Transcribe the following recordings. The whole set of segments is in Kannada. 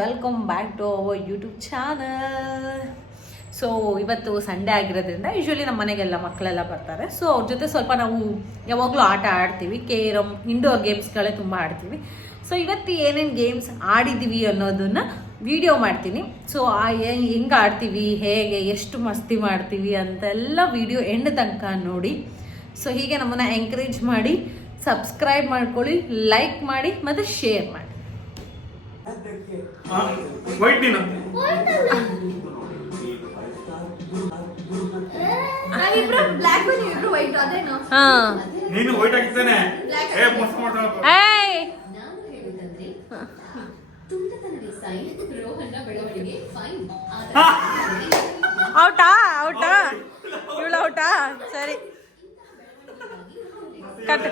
Welcome back to our YouTube channel. So ಇವತ್ತು ಸಂಡೇ ಆಗಿರೋದ್ರಿಂದ ಯೂಶ್ವಲಿ ನಮ್ಮ ಮನೆಗೆಲ್ಲ ಮಕ್ಕಳೆಲ್ಲ ಬರ್ತಾರೆ. ಸೊ ಅವ್ರ ಜೊತೆ ಸ್ವಲ್ಪ ನಾವು ಯಾವಾಗಲೂ ಆಟ ಆಡ್ತೀವಿ. ಕೇರಮ್, ಇಂಡೋರ್ ಗೇಮ್ಸ್ಗಳೇ ತುಂಬ ಆಡ್ತೀವಿ. ಸೊ ಇವತ್ತು ಏನೇನು ಗೇಮ್ಸ್ ಆಡಿದ್ದೀವಿ ಅನ್ನೋದನ್ನ ವಿಡಿಯೋ ಮಾಡ್ತೀನಿ. ಸೊ ಹೆಂಗೆ ಆಡ್ತೀವಿ, ಹೇಗೆ, ಎಷ್ಟು ಮಸ್ತಿ ಮಾಡ್ತೀವಿ ಅಂತೆಲ್ಲ ವಿಡಿಯೋ ಎಂಡ್ ತನಕ ನೋಡಿ. ಸೊ ಹೀಗೆ ನಮ್ಮನ್ನು ಎಂಕರೇಜ್ ಮಾಡಿ, ಸಬ್ಸ್ಕ್ರೈಬ್ ಮಾಡ್ಕೊಳ್ಳಿ, ಲೈಕ್ ಮಾಡಿ ಮತ್ತು ಶೇರ್ ಮಾಡಿ. ಔಟಾ ಔಟಾ ಇವಳು ಔಟಾ? ಸರಿ ಕಟ್.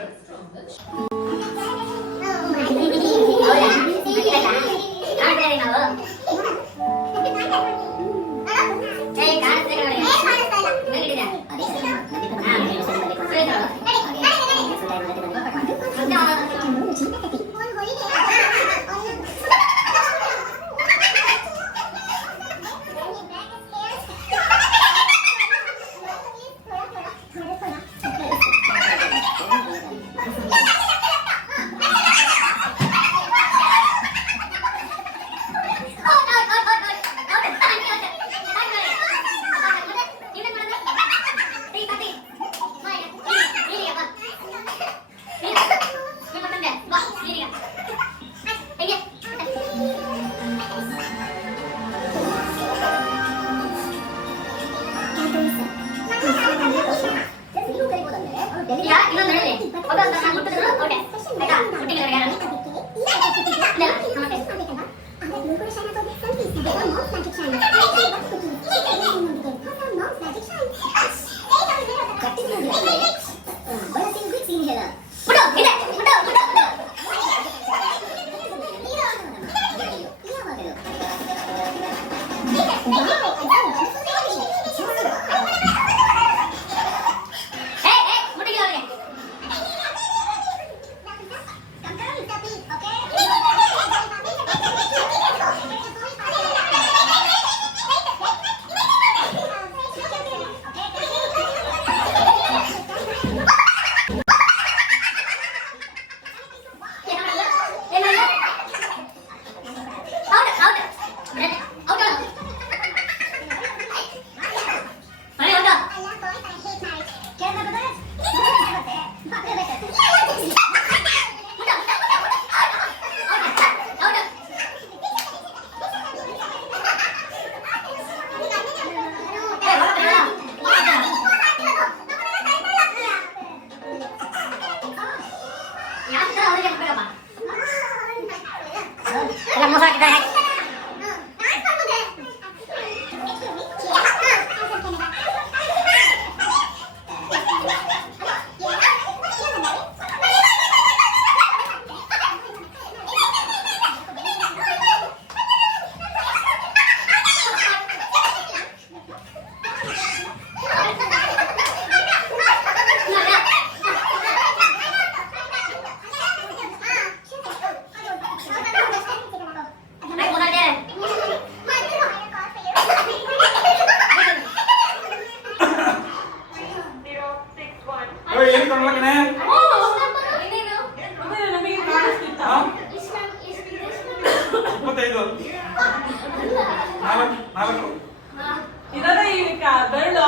ಬೆರಳು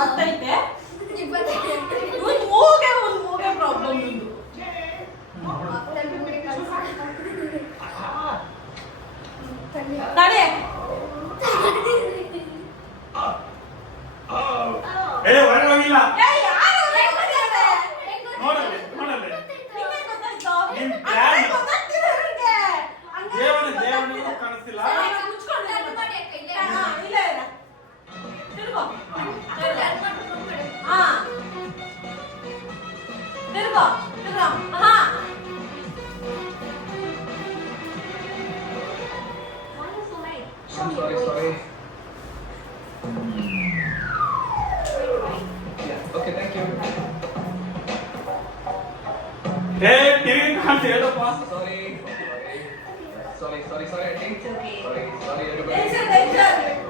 ಹತ್ತೈತೆ. ಮೂಗೆ ಪ್ರಾಬ್ಲಮ್ ಉಂಟು. ತಡೆ Sorry. Yeah, okay, thank you. Hey, TV can't see it. Sorry. Sorry, auntie. okay. Sorry, everybody.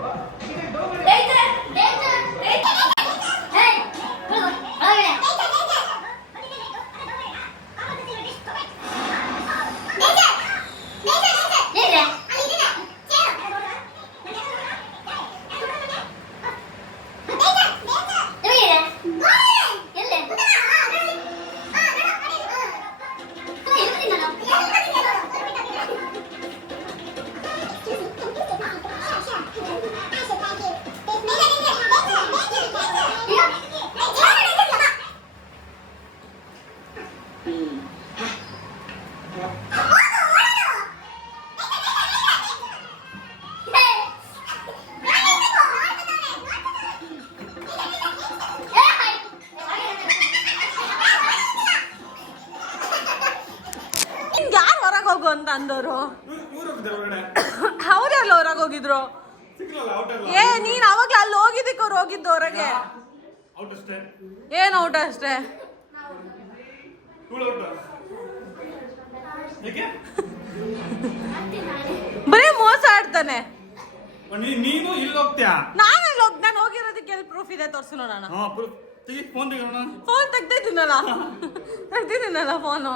ಯಾರು ಹೊರಗೆ ಹೋಗು ಅಂತ ಅಂದವರು? ಅವ್ರೆಲ್ಲ ಹೊರಗೆ ಹೋಗಿದ್ರು? ಏ ನೀನ್ ಅವಾಗ್ಲೇ ಅಲ್ಲಿ ಹೋಗಿದ್ದಕ್ಕೆ ಅವ್ರು ಹೋಗಿದ್ದು ಹೊರಗೆ. ಏನ್ ಔಟ್ ಅಷ್ಟೇ? ಬರೀ ಮೋಸ ಆಡ್ತಾನೆ. ನೀನು ಇಲ್ಲಿ ಹೋಗ್ತೀಯಾ? ನಾನು ಹೋಗಿರೋದಕ್ಕೆ ಎಲ್ಲಿ ಪ್ರೂಫ್ ಇದೆ ತೋರ್ಸು ನೋಡೋಣ. ಫೋನ್ ತೆಗ್ದಿದ್ದೀನಲ್ಲ ಫೋನು.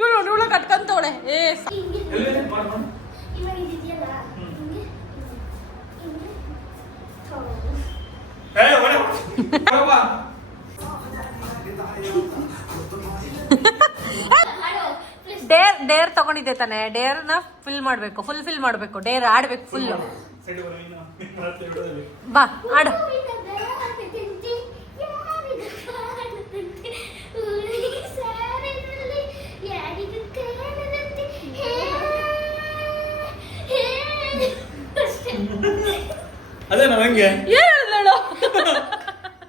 ಇವಳು ಕಟ್ಕೊಂತವಳೆ. ಡೇರ್ ತಗೊಂಡಿದ್ದೆ ತಾನೆ. ಡೇರ್ನ ಫುಲ್ ಮಾಡ್ಬೇಕು. ಡೇರ್ ಆಡ್ಬೇಕು ಫುಲ್. ಬಾ ಆಡು. ಅದೇ ನಂಗೆ ಏನ್ ಹೇಳಿದಳು?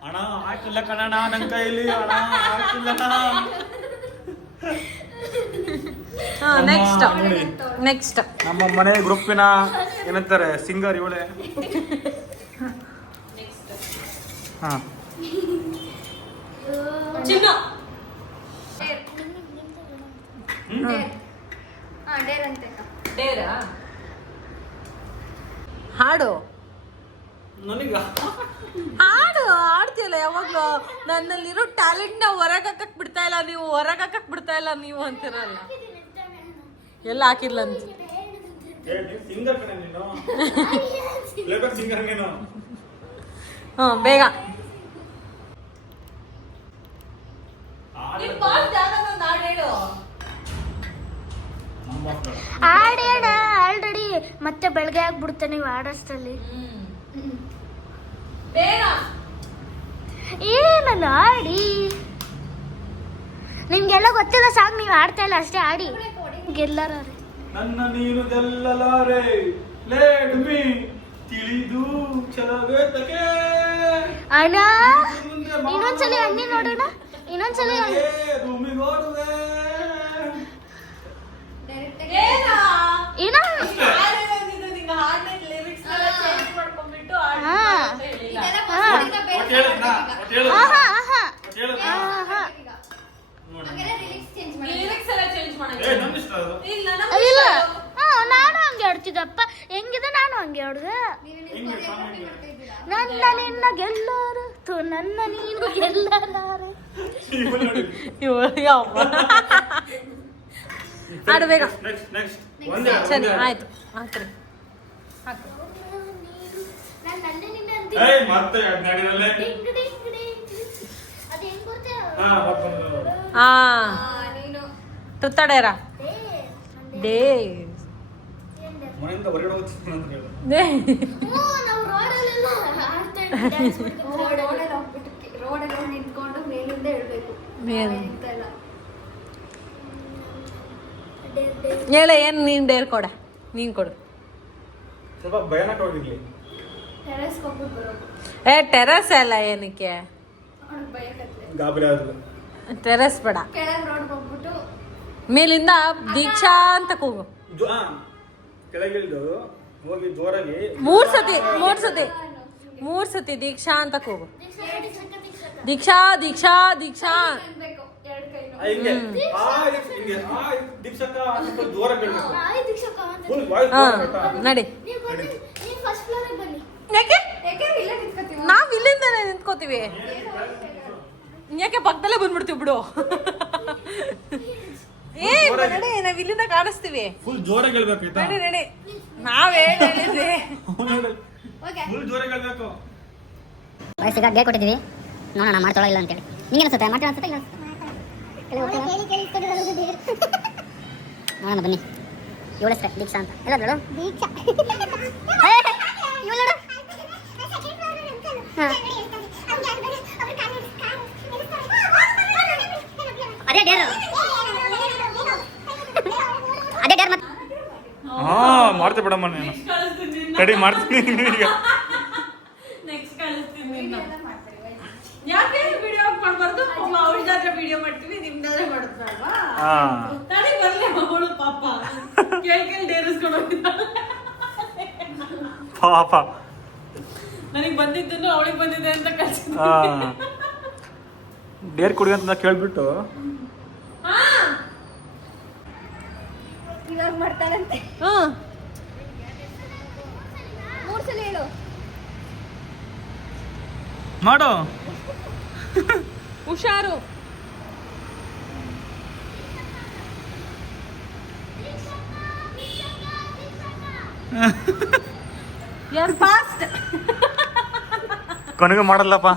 ಅಣ್ಣ ಹಾಕಿಲ್ಲ ಕಣಣ್ಣ ನನ್ನ ಕೈಲಿ. ಅಣ್ಣ ಹಾಕಿಲ್ಲ. ನೆಕ್ಸ್ಟ್ ನಮ್ಮ ಮನೆ ಗ್ರೂಪಿನ ಏನಂತಾರೆ ಸಿಂಗರ್ ಇವಳೆ. ಹಾ ಚಿನ್ನ ಹಾಡು. ನನಗ ಆಡ್ತಿಯಲ್ಲ ಯಾವಾಗ್ಲೂ. ನನ್ನಲ್ಲಿರೋ ಟ್ಯಾಲೆಂಟ್ ನ ಹೊರಗಾಕಕ್ ಬಿಡ್ತಾ ಇಲ್ಲ ನೀವು ಅಂತಿರಲ್ಲ. ಎಲ್ಲ ಹಾಕಿಲ್ಲ ಅಂತ. ಸಿಂಗರ್ ಕಣೆ ನೀನು. ಪ್ಲೇಬ್ಯಾಕ್ ಸಿಂಗರ್ ನೀನು. ಬೇಗ ಆಡೋಣ ಆಲ್ರೆಡಿ ಮತ್ತೆ ಬೆಳಗ್ಗೆ ಆಗ್ಬಿಡುತ್ತೆ ನೀವು ಆಡೋಷ್ಟರಲ್ಲಿ. ಏನನ್ನು ಆಡಿ ನಿಮ್ಗೆಲ್ಲ ಗೊತ್ತಿಲ್ಲ ಸಾಂಗ್ ನೀವು ಆಡ್ತಾ ಇಲ್ಲ ಅಷ್ಟೇ. ಆಡಿ ಗೆಲ್ಲರ ನನ್ನ ನೀನು ಗೆಲ್ಲಲಾರೆ ಲೇಡ್ ಮೀ ತಿಳಿದು ಚಲವೇ ತಕೆ ಅಣ್ಣ. ಇನ್ನೊಂದ್ಸಲ ಹಂಗೆ ನೋಡೋಣ. ಇನ್ನೊಂದ್ಸಲ ಭೂಮಿಗೋಡುವೆ. ಏನೋ ಇಲ್ಲ. ನಾನು ಹಂಗೆ ಆಡ್ತಿದ್ದಪ್ಪ. ಹೆಂಗಿದೆ ನಾನು ಹಂಗೆ ಆಡ್ದೆ. ನನ್ನ ನಿನ್ನ ಗೆಲ್ಲರು ನನ್ನ ನೀನು ಗೆಲ್ಲಲಾರೆ. ಆಡ್ಬೇಕ. ನೆಕ್ಸ್ಟ್ ಸರಿ ಆಯ್ತು ಹಾಕ್ರಿ. ಮತ್ತೆ ತುತ್ತಡೇರ ಡೇ ಮನೆಯಿಂದ ಹೊರಗಡೆ ಹೋಗ್ತೀನಿ ಅಂತ ಹೇಳು. ರೋಡಲ್ಲಿ ನಿಂತ್ಕೊಂಡು ಮೇಲಿಂದ ಹೇಳ್ಬೇಕು. ಹೇಳ ಏನು ನೀನ್ ಡೇರ್ ಕೊಡ. ನೀನ್ ಕೊಡು. ಸ್ವಲ್ಪ ಭಯಾನಕ ಹೋಗಿರ್ಲಿ. ಟೆರಸ್ ಅಲ್ಲ ಏನಕ್ಕೆ ಗಾಬರಿ ಆದ್ರು. ಟೆರಸ್ ಬೇಡ. ಮೇಲಿಂದ ದೀಕ್ಷಾ ಅಂತ ಕೂಗು. ಕೆಳಗಿಳಿದು ಹೋಗಿ ಜೋರಾಗಿ ಮೂರ್ ಸತಿ ದೀಕ್ಷಾ ಅಂತ ಕೂಗು. ದೀಕ್ಷಾ ದೀಕ್ಷಾ ದೀಕ್ಷಾ. ಹಿಂಗೆ ಹಿಂಗೆ ದೀಕ್ಷಕ ದೂರ ಕೇಳಬೇಕು ಆಯ್ ದೀಕ್ಷಕ ಅಂತ ಫುಲ್ ವಾಯ್ಸ್ ನಡಿ. ನೀವು ಬನ್ನಿ, ನೀವು ಫಸ್ಟ್ ಫ್ಲೋರಿಗೆ ಬನ್ನಿ. ಯಾಕೆ ಯಾಕೆ ಇಲ್ಲೇ ನಿಂತ್ಕೊತೀವಿ? ನಾವ್ ಇಲ್ಲಿಂದಾನೆ ನಿಂತ್ಕೋತೀವಿ. ಯಾಕೆ ಪಕ್ಕದಲ್ಲೇ ಬಂದ್ಬಿಡ್ತೀವಿ ಬಿಡು. ಏ ನಡಿ, ನಾವ್ ಇಲ್ಲಿಂದ ಕಾಣಿಸ್ತೀವಿ. ಫುಲ್ ಜೋರಾಗಿ ಹೇಳ್ಬೇಕು ಆಯ್ತಾ ನಡಿ ನಡಿ. ನಾವೇ ಹೇಳಿದ್ವಿ. ಓಕೆ. ಫುಲ್ ಜೋರಾಗಿ ಹೇಳ್ಬೇಕು. ವಯಸ್ಸಿಗೆ ಗೇ ಕೊಟ್ಟಿದ್ದೀವಿ, ನೋಡೋಣ ಮಾಡ್ತಾಳೋ ಇಲ್ಲ ಅಂತೇಳಿ. ನಿಂಗೆ ಅನ್ಸುತ್ತೆ ಮಾಡ್ತಾಳ ಅನ್ಸುತ್ತೆ ಇಲ್ಲ ನೋಡೋಣ ಬನ್ನಿ. ಇವಳಷ್ಟೇ ದೀಕ್ಷಾ ಅಂತ ಎಲ್ಲ ನೋಡು ದೀಕ್ಷಾ ಇವಳು ಅದೇ ಡೇರ್ ಅದೇ ಡೇರ್ ಮತ್ತೆ ಮಾಡ್ತೆ ಬಿಡಮ್ಮ ನೀನು ತಡಿ ಮಾಡ್ತೀನಿ ಈಗ. ನೆಕ್ಸ್ಟ್ ಕಳಿಸ್ತೀನಿ ನಿನ್ನ. ಯಾಕೆ ವಿಡಿಯೋ ಮಾಡಬಾರ್ದು? ಅವಳಿಗಾದ್ರೆ ವಿಡಿಯೋ ಮಾಡ್ತೀವಿ, ನಿಮ್ಗಾದ್ರೆ ಮಾಡುತ್ತಲ್ವಾ? ತಡಿ ಬರ್ಲಿ ಅವಳು ಪಾಪ ಕೇಳಿ ಡೇರಿಸ್ಕೊಂಡು ಹೋಗಿದ್ದಾಳೆ. ಪಾಪ ನನಗೆ ಬಂದಿದ್ದನ್ನು ಅವಳಿಗೆ ಬಂದಿದೆ ಅಂತ ಕಳ್ಸಿದ್ದೆ. ಡೇರ್ ಕುಡಿ ಅಂತ ಕೇಳ್ಬಿಟ್ಟು ಇವಾಗ ಮಾಡ್ತಾಳಂತೆ. ಹ್ಮ್ 3 ಸಲ ಹೇಳು. ಮಾಡು. ಹುಷಾರು. ಯಾರು ಫಾಸ್ಟ್ ಕೊನೆಗೆ ಮಾಡಲ್ಲಪ್ಪ.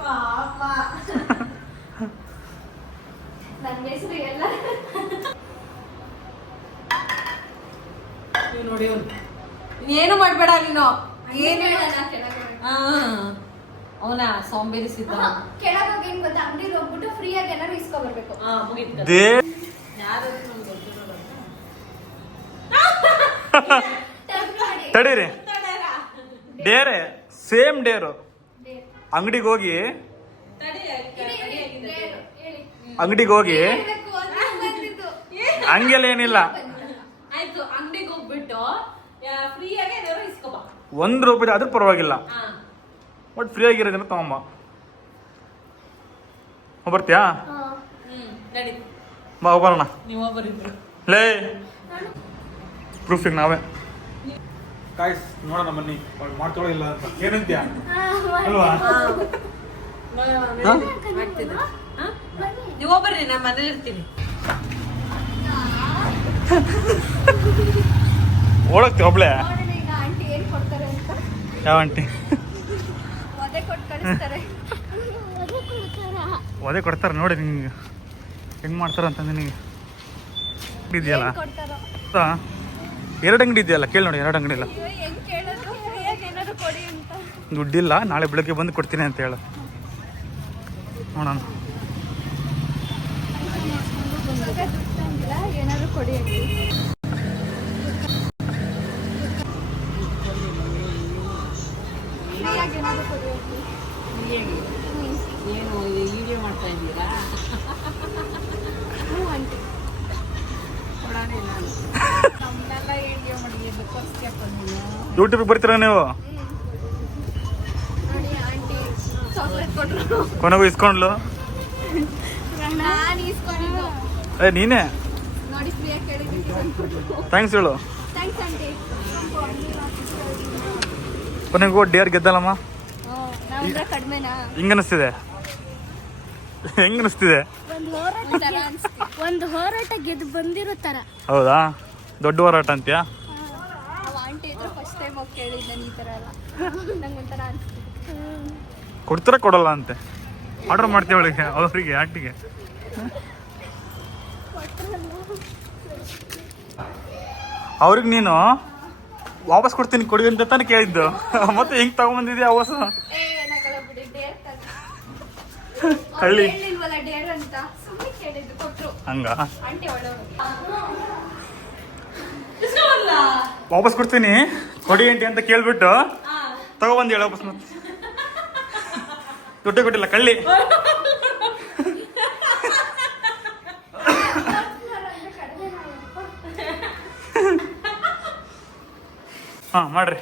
ಪಾಪ. ನನ್ನ ಹೆಸರು ಎಲ್ಲ ನೀವು ನೋಡಿ ಏನು ಮಾಡ್ಬೇಡ ನೀನು. ಏನು ಅವನ ಸೋಂಬೇರಿಸಿದ್ದ. ಕೆಳಗೆ ಹೋಗಿ ಏನ್ ಗೊತ್ತಾ, ಅಂಗಡಿಗೆ ಹೋಗ್ಬಿಟ್ಟು ಫ್ರೀಯಾಗಿ ಏನಾದ್ರು ಇಸ್ಕೊ ಬರ್ಬೇಕು. ಮುಗಿತು. ದೇ ಯಾರು ನಮ್ಗೆ ಗೊತ್ತಿರೋದು ತಡೀರಿ. ಡೇರೆ ಸೇಮ್ ಡೇರು. ಅಂಗಡಿಗೆ ಹೋಗಿ ಹಂಗೆಲ್ಲ ಏನಿಲ್ಲ. ಆಯ್ತು, ಅಂಗಡಿಗೆ ಹೋಗ್ಬಿಟ್ಟು ಫ್ರೀಯಾಗಿ ಏನಾದ್ರು ಇಸ್ಕೊಬಾ. ₹1 ಆದ್ರೂ ಪರವಾಗಿಲ್ಲ, ಬಟ್ ಫ್ರೀ ಆಗಿರೋದನ್ನ ತಗೊಂಬ. ಬರ್ತೀಯಾ? ನಡಿ ಬಾ ಬರೋಣ. ನೀವು ಬರಿದ್ರು ಲೇ ಪ್ರೂಫಿಗೆ ನಾವೇ ಕಾಯ್ಸ್ ನೋಡೋಣ ಬನ್ನಿ. ಮಾಡ್ತಾಳೋ ಇಲ್ಲ ಅಂತ ಏನಂತೀಯ ಅಲ್ವಾ? ಮಾಡ್ತಿದ್ದೆ. ನೀವು ಬರ್ರಿ, ನಾನು ಮನೇಲಿ ಇರ್ತೀನಿ. ಓಡಕ್ತಿ ಒಬ್ಳೆ? ಈಗ ಆಂಟಿ ಏನ್ ಕೊಡ್ತಾರೆ ಅಂತ. ಯಾವ ಆಂಟಿ? ಒದೆ ಕೊಟ್ಟು ಕಳಿಸ್ತಾರೆ. ಒದೆ ಕೊಡ್ತಾರೆ ನೋಡಿ ನಿಂಗೆ ಹೆಂಗ್ ಮಾಡ್ತಾರ ಅಂತ ನಿನಗೆ ಇದೆಯಲ್ಲ. ಕೊಡ್ತಾರೋ 2 ಅಂಗಡಿ ಇದೆಯಲ್ಲ, ಕೇಳಿ ನೋಡಿ. 2 ಅಂಗಡಿ ಇಲ್ಲ, ಹೆಂಗ್ ಕೇಳಿದ್ರು ಫ್ರೀಯಾಗಿ ಏನಾದ್ರು ಕೊಡಿ ಅಂತ. ದುಡ್ಡಿಲ್ಲ, ನಾಳೆ ಬೆಳಗ್ಗೆ ಬಂದು ಕೊಡ್ತೀನಿ ಅಂತ ಹೇಳು. ನೋಡೋಣ. ಏನಾದ್ರು ಕೊಡಿ ಅಂತ. ಫ್ರೀಯಾಗಿ ಏನಾದ್ರು ಕೊಡಿ ಅಂತ. ಏನು ವಿಡಿಯೋ ಮಾಡ್ತಾ ಇದ್ದೀರಾ? ಹ್ಞೂ ಆಂಟಿ. ನಮ್ಮನ್ನೆಲ್ಲ ವಿಡಿಯೋ ಮಾಡಿ ಯೂಟ್ಯೂಬಿಗೆ ಬರ್ತೀರಾ ನೀವು? ನೋಡಿ ಆಂಟಿ ಚಾಕ್ಲೇಟ್ ಕೊಟ್ಟರು. ಕೊನೆಗೂ ಇಸ್ಕೊಂಡ್ಲು. ನಾನು ಇಸ್ಕೊಂಡಿದ್ದು. ನೀನೇ ನೋಡಿ ಫ್ರೀಯಾಗಿ ಕೇಳಿದ್ದೀನಿ. ಥ್ಯಾಂಕ್ಸ್ ಹೇಳು. Thanks aunty. ಕೊನೆಗೂ ಡೇರ್ ಗೆದ್ದಲ್ಲಮ್ಮ. ನಾವಂದ್ರೆ ಕಡಿಮೆನಾ? ಹಿಂಗನಿಸ್ತಿದೆ, ಹೆಂಗನಿಸ್ತಿದೆ? ಒಂದು ಹೋರಾಟ ಗೆದ್ದು ಬಂದಿರೋ ತರ. ಹೌದಾ? ದೊಡ್ಡ ಹೋರಾಟ ಅಂತೀಯಾ? ನಾವು ಆಂಟಿ ಇದ್ರೆ ಫಸ್ಟ್ ಟೈಮ್ ಹೋಗಿ ಕೇಳಿದ್ದು ನಾನು ಈ ಥರ ಎಲ್ಲ. ನಂಗೆ ಒಂಥರ ಅನಿಸ್ತಿದೆ. ಕೊಡ್ತಾರ ಕೊಡಲ್ಲ ಅಂತೆ. ಆರ್ಡರ್ ಮಾಡ್ತೀವಿ ಅವಳಿಗೆ, ಅವರಿಗೆ ಆಂಟಿಗೆ. ಅವ್ರಿಗೆ ನೀನು ವಾಪಸ್ ಕೊಡ್ತೀನಿ ಕೊಡಿ ಅಂತ ತಾನೇ ಕೇಳಿದ್ದು, ಮತ್ತೆ ಹೆಂಗ್ ತಗೊಂಬಂದಿದ್ಯಾ ವಾಪಸ್? ಏನಾಗಲ್ಲ ಬಿಡಿ, ಡೇರ್ ಹಳ್ಳಿ ಹೇಳಿಲ್ವಲ್ಲ ಡೇರ್ ಅಂತ, ಸುಮ್ಮನೆ ಕೇಳಿದ್ದು ಕೊಟ್ಟರು. ಹಂಗ ಆಂಟಿ ಒಳ್ಳೆಯವರು. ವಾಪಸ್ ಕೊಡ್ತೀನಿ ಕೊಡಿ ಆಂಟಿ ಅಂತ ಕೇಳ್ಬಿಟ್ಟು ತಗೊಬಂದು ಹೇಳ ವಾಪಸ್. ಮತ್ತೆ ದುಡ್ಡೇ ಕೊಟ್ಟಿಲ್ಲ ಕಳ್ಳಿ. ಹಾ ಮಾಡ್ರಿ.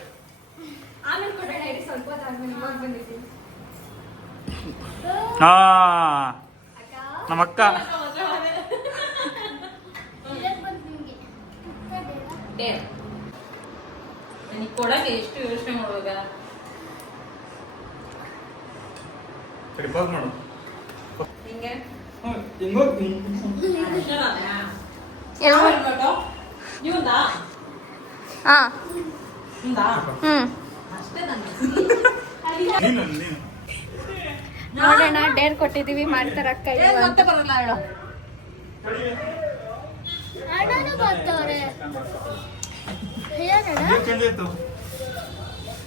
ಆಮೇಲೆ ಕೊಡೋಣ ಇರಿ, ಸ್ವಲ್ಪ ಹೊತ್ತು ಆದ್ಮೇಲೆ ಇವಾಗ ಬಂದಿದ್ದೀನಿ. ಹಾ ನಮ್ಮ ಅಕ್ಕ. ನನಗೆ ಕೊಡಕ್ಕೆ ಎಷ್ಟು ಯೋಚನೆ ಮಾಡುವಾಗ ಸರಿ ಪಾಸ್ ಮಾಡು. ಹಿಂಗೆ ಹಿಂಗೋಗಿ ಇವಂದಾ ಹಾ ಹಿಂದಾ ಹ್ಮ್ ಅಷ್ಟೇ ನನ್ನ ನೀನು ನೋಡೋಣ ಡೇರ್ ಕೊಟ್ಟಿದೀವಿ ಮಾಡ್ತಾರ ಅಕ್ಕ ಮತ್ತೆ ಬರಲ್ಲ ಹೇಳು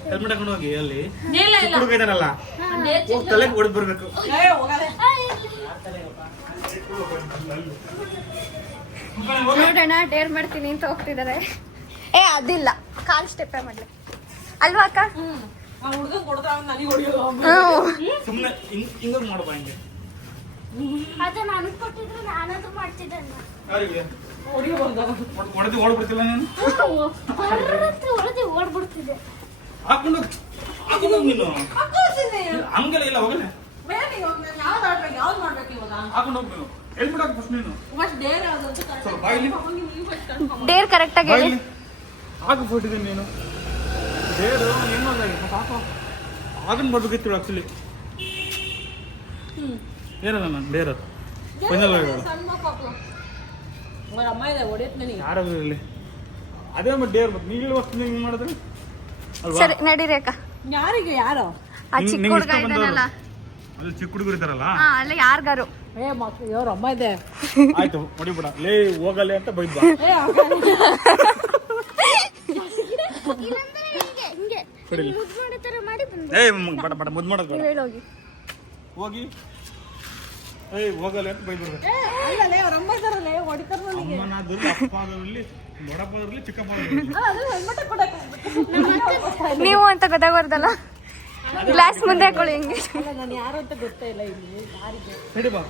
ಹೆಲ್ಮೆಟ್ ಹಾಕೊಂಡು ಹೋಗಿ ಅಲ್ಲಿ ಇಲ್ಲ ಇಲ್ಲ ಹುಡುಗ ಇದಾನಲ್ಲ ಹೋಗಿ ತಲೆಗೆ ಹೊಡೆದು ಬರ್ಬೇಕು. ನೋಡೋಣ ಡೇರ್ ಮಾಡ್ತೀನಿ ಅಂತ ಹೋಗ್ತಿದಾರೆ. ಅದಿಲ್ಲ ಕಾಲ್ ಸ್ಟೆಪ್ ಮಾಡ್ಲಿ ಅಲ್ವಾ ಅಕ್ಕ? ಆ ಹುಡುಗ ಕೊಡ್ತಾ ನನಗೆ ಹೊಡಿಯೋದು ಸುಮ್ಮನೆ ಹಿಂಗೋಗಿ ಮಾಡಬಾ ಹಿಂಗೆ. ಅದನ್ನ ಅನ್ಕೊಟ್ಟಿದ್ರೆ ನಾನಾದ್ರೂ ಮಾಡ್ತಿದ್ದೆ ಯಾರಿಗೆ ಹೊಡಿಯೋದು ಹೊಡೆದು ಓಡ್ಬಿಡ್ತಿಲ್ಲ ನೀನು. ಓಡ್ಬಿಡ್ತಿದ್ದೆ. ಹಾಕೊಂಡು ನೀನು ಹಂಗೆಲ್ಲ ಇಲ್ಲ ಹೋಗಲ್ಲ. ಯಾವ್ದು ಆಡ್ಬೇಕು ಯಾವ್ದು ಮಾಡ್ಬೇಕು ಇವಾಗ ಹಾಕೊಂಡು ಹೋಗ್ ನೀನು. ಹೆಲ್ಮೆಟ್ ಹಾಕು ಫಸ್ಟ್ ನೀನು. ಫಸ್ಟ್ ಡೇರ್ ಯಾವ್ದು ಅಂತ ಸ್ವಲ್ಪ ಬಾಯಿಲಿ ಡೇರ್ ಕರೆಕ್ಟ್ ಆಗಿ ಹೇಳಿ. ಬಾಯಿಲಿ ಹಾಕು ಫೋಟಿದ್ದೀನಿ ನೀನು. ಬೇರು ಏನು ಅಲ್ಲ ಸಾಕು ಆಗನ್ ಬರ್ಬೇಕಿತ್ತು ಆಕ್ಚುಲಿ. ಏನಲ್ಲ ನಾನು ಬೇರೆ ಫೈನಲ್ ಸಣ್ಣ ಮಕ್ಕಳು ಅವ್ರ ಅಮ್ಮ ಇದೆ ಹೊಡೆಯುತ್ತೆ ನನಗೆ ಯಾರಾದ್ರೂ ಇರಲಿ ಅದೇ ಮತ್ತೆ ಡೇರ್ ಮತ್ತೆ ನೀಗಳು ವಸ್ತು ಹಿಂಗೆ ಮಾಡಿದ್ರೆ ಅಲ್ವಾ? ಸರಿ ನಡೀರಿ ಅಕ್ಕ. ಯಾರಿಗೆ ಯಾರು ಆ ಚಿಕ್ಕ ಹುಡುಗ ಇದ್ದಾನಲ್ಲ ಅಲ್ಲಿ ಚಿಕ್ಕ ಹುಡುಗರು ಇರ್ತಾರಲ್ಲ ಅಲ್ಲ ಯಾರ್ಗಾರು ಏ ಮಕ್ಳು ಇವ್ರ ಅಮ್ಮ ಇದೆ ಆಯ್ತು ಹೊಡಿಬಿಡ ಲೇ ಹೋಗಲ್ಲ ಅಂತ ಬೈದ್ ಬಾ. ಹೊಡಿಲಿ. ಏಯ್ ಬಡ ಬಡ ಮುದ್ದು ಮಾಡೋದು ಬೇಡ. ಹೇಳೋಗಿ ಹೋಗಿ ಏಯ್ ಹೋಗಲ್ಲ ಅಂತ ಬೈದ್ ಬಿಡ್ಬೇಕು. ಅಲ್ಲಲೇ ಅವ್ರ ಅಮ್ಮ ಇದಾರಲ್ಲ ಹೊಡಿತಾರ ನನಗೆ ಅಮ್ಮನಾದ್ರಲ್ಲಿ ಅಪ್ಪ ಆದ್ರಲ್ಲಿ ದೊಡ್ಡಪ್ಪ ಆದ್ರಲ್ಲಿ ಚಿಕ್ಕಪ್ಪ ಆದ್ರಲ್ಲಿ ಅದು ಹೆಲ್ಮೆಟ್ ಕೊಡಕ್ಕೆ ನೀವು ಅಂತ ಗೊತ್ತಾಗೋರ್ದಲ್ಲ ಗ್ಲಾಸ್ ಮುಂದೆ ಹಾಕೊಳ್ಳಿ ಹಿಂಗೆ. ಅಲ್ಲ ನಾನು ಯಾರು ಅಂತ ಗೊತ್ತೇ ಇಲ್ಲ ಇಲ್ಲಿ ಯಾರಿಗೆ ನಡಿ ಬಾ.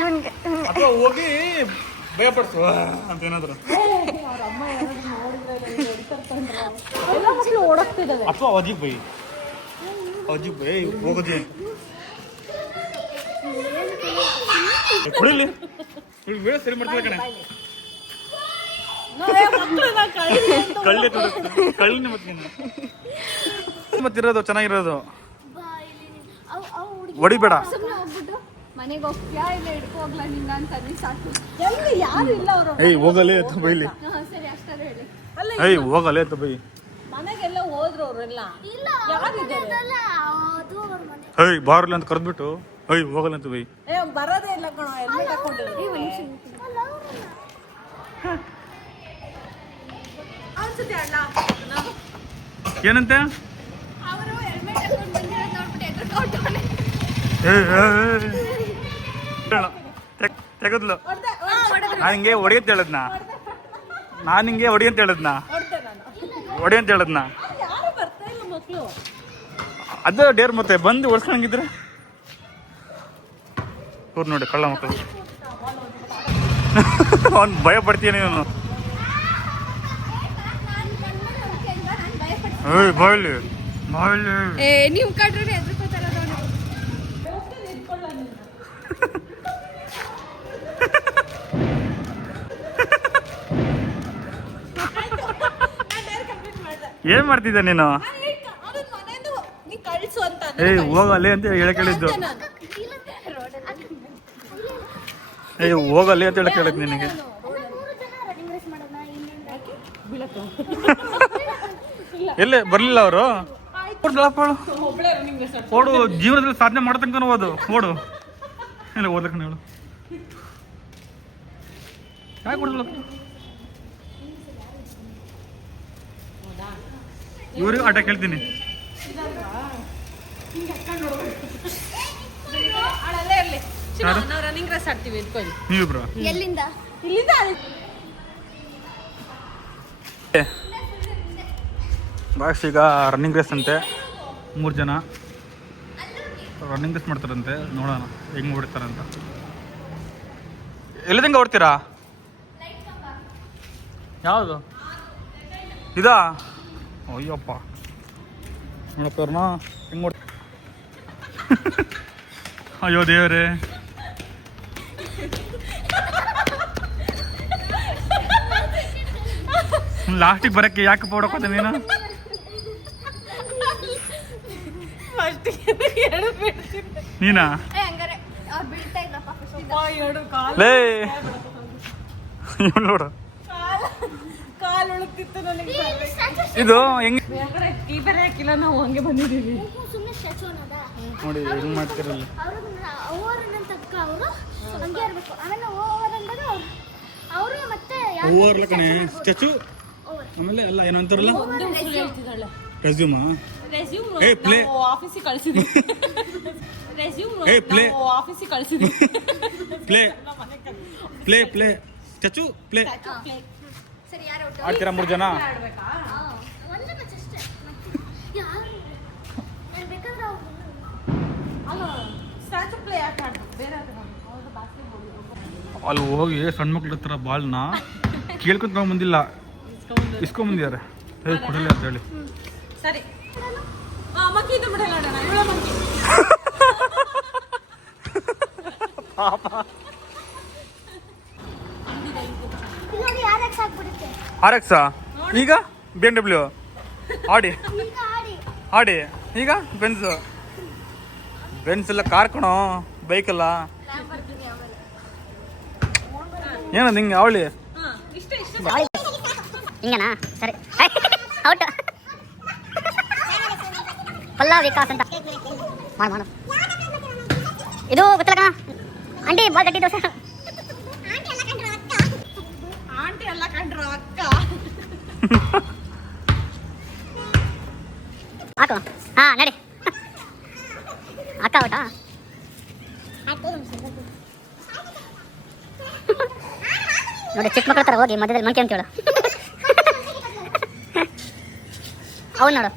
ಇವನ್ಗೆ ಅಥವಾ ಹೋಗಿ ಭಯಪಡಿಸು ಅಂತ ಏನಾದ್ರು ಅವ್ರ ಅಮ್ಮ ಯಾರಾದ್ರೂ ನೋಡಿದ್ರೆ ನನಗೆ ಹೊಡಿತಾರ ಎಲ್ಲ ಮಕ್ಕಳು ಓಡೋಗ್ತಿದ್ದಾವೆ ಅಥವಾ ಅಜಿಗ್ ಬೈ ಅಜಿಗ್ ಬೈ ಹೋಗೋದು ಕುಡಿಲಿ ಬೇಡ ಸರಿ ಮಾಡ್ತಿಲ್ಲ ಕಣೆ. ಕಳ್ಳಿ ಕಳ್ಳಿನ ಮತ್ತಿರೋದು ಚೆನ್ನಾಗಿರೋದು ಹೊಡಿಬೇಡ. ಮನೆಗೆ ಹೋಗ್ತೀಯಾ ಇಲ್ಲ ಹಿಡ್ಕೊ ಹೋಗ್ಲಾ ನಿನ್ನ ಅಂತ ಅಲ್ಲಿ ಸಾಕು. ಎಲ್ಲಿ ಯಾರು ಇಲ್ಲ ಅವರು ಏಯ್ ಹೋಗಲೇ ಅಂತ ಬೈಲಿ. ಸರಿ ಅಷ್ಟಾದ್ರೆ ಹೇಳಿ. ಅಲ್ಲ ಏಯ್ ಹೋಗಲೇ ಅಂತ ಬೈ. ಮನೆಗೆಲ್ಲ ಹೋದ್ರು ಅವರೆಲ್ಲ ಯಾರಿದ್ದಾರೆ ಏಯ್ ಬಾರ್ಲಿ ಅಂತ ಕರೆದ್ಬಿಟ್ಟು ಏಯ್ ಹೋಗಲ್ಲ ಅಂತ ಬೈ. ಏ ಬರೋದೇ ಇಲ್ಲ ಕಣೋ ಹೆಲ್ಮೆಟ್ ಹಾಕೊಂಡಿಲ್ಲ ಅನ್ಸುತ್ತೆ ಅಣ್ಣ ಏನಂತೆ ಅವರು ಹೆಲ್ಮೆಟ್ ಹಾಕೊಂಡು ಬಂದಿರೋದು ನೋಡ್ಬಿಟ್ಟು ಎದ್ರುಕೊಂಡವನೆ. ತೆಗದ್ಲು ನಾನು ಹಿಂಗೆ ಹೊಡಿ ಅಂತ ಹೇಳದ್ನ ನಾನು ಹಿಂಗೆ ಹೊಡಿ ಅಂತ ಹೇಳದ್ನ ಹೊಡಿ ಅಂತ ಹೇಳದ್ನ ಯಾರು ಬರ್ತಾ ಇಲ್ಲ ಮಕ್ಕಳು ಅದು ಡೇರ್ ಮತ್ತೆ ಬಂದು ಓಡಿಸ್ಕೊಂಗಿದ್ರೆ ಇವ್ರು ನೋಡಿ ಕಳ್ಳ ಮಕ್ಕಳು ಅವ್ನು ಭಯ ಪಡ್ತೀನಿ ನೀನು. ಏಯ್ ಬಾಯ್ಲಿ ಬಾಯ್ಲಿ ನೀವು ಕಡ್ರೆ ಎದ್ರುಕೋತಾರ ಏನ್ ಮಾಡ್ತಿದ್ದೆ ನೀನು? ನೀ ಕಳ್ಸು ಅಂತ ಏಯ್ ಹೋಗಲ್ಲೇ ಅಂತ ಹೇಳಕ್ ಹೇಳಿದ್ದು. ಏಯ್ ಹೋಗಲ್ಲೇ ಅಂತ ಹೇಳಕ್ ಹೇಳಿದ್ ನಿನಗೆ. ಎಲ್ಲೇ ಬರ್ಲಿಲ್ಲ ಅವರು ಓಡು ಜೀವನದಲ್ಲಿ ಸಾಧನೆ ಮಾಡತಂಕ ಓದು ಓಡು ಇಲ್ಲ ಓದಕ್ಕ ಹೇಳು ಯಾಕೆ ಕೊಡಲ್ಲ ಇವ್ರಿಗೆ ಆಟ ಕೇಳ್ತೀನಿ. ಅಲ್ಲೇ ಇರ್ಲಿ ನಾವು ರನ್ನಿಂಗ್ ರೇಸ್ ಆಡ್ತೀವಿ ಇಟ್ಕೊಳ್ಳಿ ನೀವಿಬ್ರು ಎಲ್ಲಿಂದ ಇಲ್ಲಿಂದ ಬಾಯ್ಸ್ ಈಗ ರನ್ನಿಂಗ್ ರೇಸ್ ಅಂತೆ 3 ಜನ ರನ್ನಿಂಗ್ ರೇಸ್ ಮಾಡ್ತಾರಂತೆ. ನೋಡೋಣ ಹೆಂಗೆ ಓಡ್ತಾರಂತ. ಎಲ್ಲಿದಂಗೆ ಓಡ್ತೀರಾ? ಯಾವುದು ಇದಾ? ಅಯ್ಯಪ್ಪ ನೋಡಪ್ಪ ಅವ್ರನ್ನ ಹೆಂಗೆ ಅಯ್ಯೋ ದೇವ್ರೆ. ಲಾಸ್ಟಿಗೆ ಬರಕ್ಕೆ ಯಾಕೆ ಪೌಡಕೋತ ನೀನು? ನೀನಾ ಹಂಗಾರೆ ಅವ್ರು ಬೀಳ್ತಾ ಇದ್ರಪ್ಪ ಲೇ ಇವ್ಳು ನೋಡು. ಕಾಲು ಉಳುಕ್ತಿತ್ತು ನನಗೆ. ಇದು ಹೆಂಗ್ ಈ ಬೇರೆ ಹಾಕಿಲ್ಲ, ನಾವು ಹಂಗೆ ಬಂದಿದ್ದೀವಿ. ಸುಮ್ಮನೆ ಸ್ಟ್ಯಾಚು ಅನ್ನೋದ ನೋಡಿ ಹೆಂಗ್ ಮಾಡ್ತಿರಲ್ಲ. ಓವರ್ ಅನ್ನಂತಕ್ಕ ಅವರು ಹಂಗೆ ಇರಬೇಕು. ಆಮೇಲೆ ಓವರ್ ಅಂದಾಗ ಅವರು ಮತ್ತೆ ಓವರ್ ಲಕಣೆ ಸ್ಟ್ಯಾಚು. ಆಮೇಲೆ ಅಲ್ಲ ಏನು ಅಂತಾರಲ್ಲ ರೆಸ್ಯೂಮಾ. ಏ ಪ್ಲೇ ಆಫೀಸಿಗೆ ಕಳಿಸಿದ್ವಿ. ಏ ಪ್ಲೇ ಆಫೀಸಿಗೆ ಕಳಿಸಿದ್ವಿ. Play play play statue play. ಸರಿ ಯಾರು ಆಡ್ತೀರಾ 3 ಜನ? ಒಂದು ಮ್ಯಾಚ್ ಅಷ್ಟೇ. ಯಾರು ನಾನು ಬೇಕಾದ್ರೆ ಅವ್ರು ಅಲ್ಲ ಸ್ಟ್ಯಾಚು ಪ್ಲೇ ಯಾಕೆ ಆಡ್ಬೇಕು, ಬೇರೆ ಅವ್ರದ್ದು ಬಾಸ್ಕೆಟ್ಬಾಲ್. ಅಲ್ಲಿ ಹೋಗಿ ಸಣ್ಣ ಮಕ್ಳ ಹತ್ರ ಬಾಲ್ನ ಕೇಳ್ಕೊಂತ ಬಂದಿಲ್ಲ, ಇಸ್ಕೊಂಬಂದಿದ್ದಾರೆ. ಹೇಳಿ ಕೊಡಲಿ ಅಂತ ಹೇಳಿ. ಸರಿ ಮಂಕಿ ಇದು ಬಿಡಲ್ಲ ಆಡೋಣ. ಇವಳ ಮಂಕಿ ನೋಡಿ ಯಾರಕ್ಕೆ ಸಾಕ್ಬಿಡುತ್ತೆ. RX ಈಗ BMW ಆಡಿ ಈಗ ಆಡಿ ಆಡಿ ಈಗ ಬೆನ್ಸ್ ಎಲ್ಲ ಕಾರ್ ಕಣೋ, ಬೈಕಲ್ಲ. ನಾನು ಬರ್ತೀನಿ ಆಮೇಲೆ. ಏನದು ಹಿಂಗೆ ಅವಳಿ? ಇಷ್ಟ ಹಿಂಗನಾ? ಸರಿ ಔಟ್. ಪಲ್ಲಾ ವಿಕಾಸ್ ಅಂತ ಮಾಡು. ಇದು ಗೊತ್ತಲ್ಲ ಕಣ ಆಂಟಿ, ಬಾಲ್ ಗಟ್ಟಿ ದೋಸೆ. ಆಂಟಿ ಎಲ್ಲ ಕಂಡ್ರು ಅಕ್ಕ. ಹಾಕು. ಹಾ ನಡಿ ಅಕ್ಕ ಔಟಾ? ನೋಡಿ ಚಿಕ್ಕ ಮಕ್ಕಳ ಥರ ಹೋಗಿ ಮಧ್ಯದಲ್ಲಿ ಮಂಕಿ ಅಂತೇಳು. ಅವನು ನೋಡು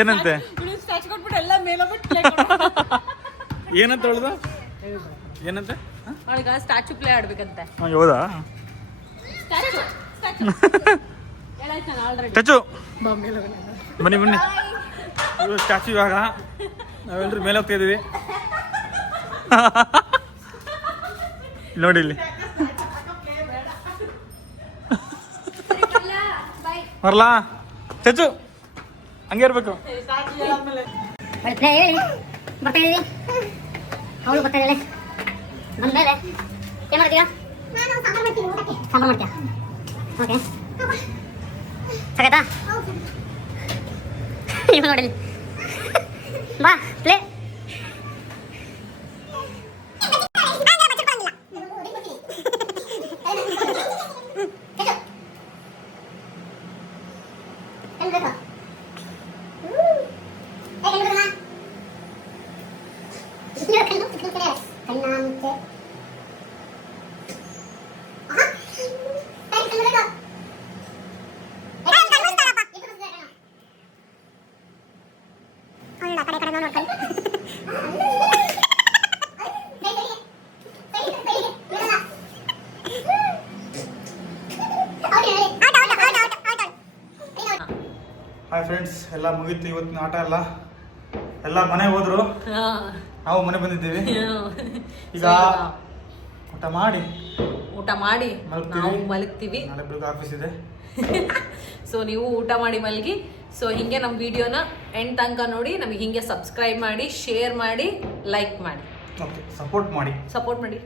ಏನಂತೆ ಸ್ಟ್ಯಾಚು ಕೊಟ್ಬಿಟ್ಟು ಎಲ್ಲ ಮೇಲೋಗ್ಬಿಟ್ಟು ಏನಂತ ಹೇಳ್ದ? ಏನಂತೆ? ಅವಳಿಗೆ ಸ್ಟ್ಯಾಚು ಪ್ಲೇ ಆಡ್ಬೇಕಂತೆ. ಹೌದಾ? ಸ್ಟ್ಯಾಚು ಹೇಳಾಯ್ತು ನಾನು ಆಲ್ರೆಡಿ. ಸ್ಟ್ಯಾಚು ಬನ್ನಿ ಬನ್ನಿ. ಸ್ಟ್ಯಾಚು ಇವಾಗ ನಾವೆಲ್ಲರೂ ಮೇಲೆ ಹೋಗ್ತಾ ಇದೀವಿ. ನೋಡಿ ಇಲ್ಲಿ ಬರಲಾ ಸ್ಟ್ಯಾಚು ಹಂಗೆ ಇರ್ಬೇಕು. ಹೇಳಿ ಬರ್ತಾ ಇದೀವಿ. ಅವಳು ಬರ್ತಾ ಇದ್ದಾಳೆ. ಬಂದ್ಮೇಲೆ ಏನು ಮಾಡ್ತೀಯ? ಸಾಂಬಾರು ಮಾಡ್ತೀಯ? ಓಕೆ ಸಗತ್ತಾ? ಇವ್ ನೋಡಿ ಬಾ ಪ್ಲೇ. ಹಾಯ್ ಫ್ರೆಂಡ್ಸ್, ಎಲ್ಲ ಮುಗೀತು ಇವತ್ತಿನ ಆಟ ಎಲ್ಲ ಮನೆಗೆ ಹೋದ್ರು. ನಾವು ಮನೆ ಬಂದಿದ್ದೀವಿ. ಈಗ ಊಟ ಮಾಡಿ ನಾವು ಮಲಗ್ತೀವಿ. ನಾಳೆ ಬೆಳಗ್ಗೆ ಆಫೀಸ್ ಇದೆ. ಸೊ ನೀವು ಊಟ ಮಾಡಿ ಮಲಗಿ. ಸೊ ಹಿಂಗೆ ನಮ್ಮ ವಿಡಿಯೋನ ಎಂಡ್ ತನಕ ನೋಡಿ. ನಮಗೆ ಹಿಂಗೆ ಸಬ್ಸ್ಕ್ರೈಬ್ ಮಾಡಿ, ಶೇರ್ ಮಾಡಿ, ಲೈಕ್ ಮಾಡಿ, ಓಕೆ ಸಪೋರ್ಟ್ ಮಾಡಿ. ಸಪೋರ್ಟ್ ಮಾಡಿ.